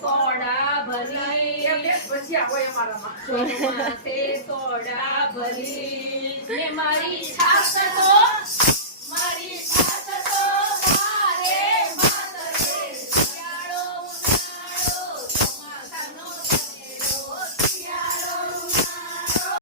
soda ભરી પછી આવો અમારામાં માથે સોડા ભરી ને મારી છાપ તો મારી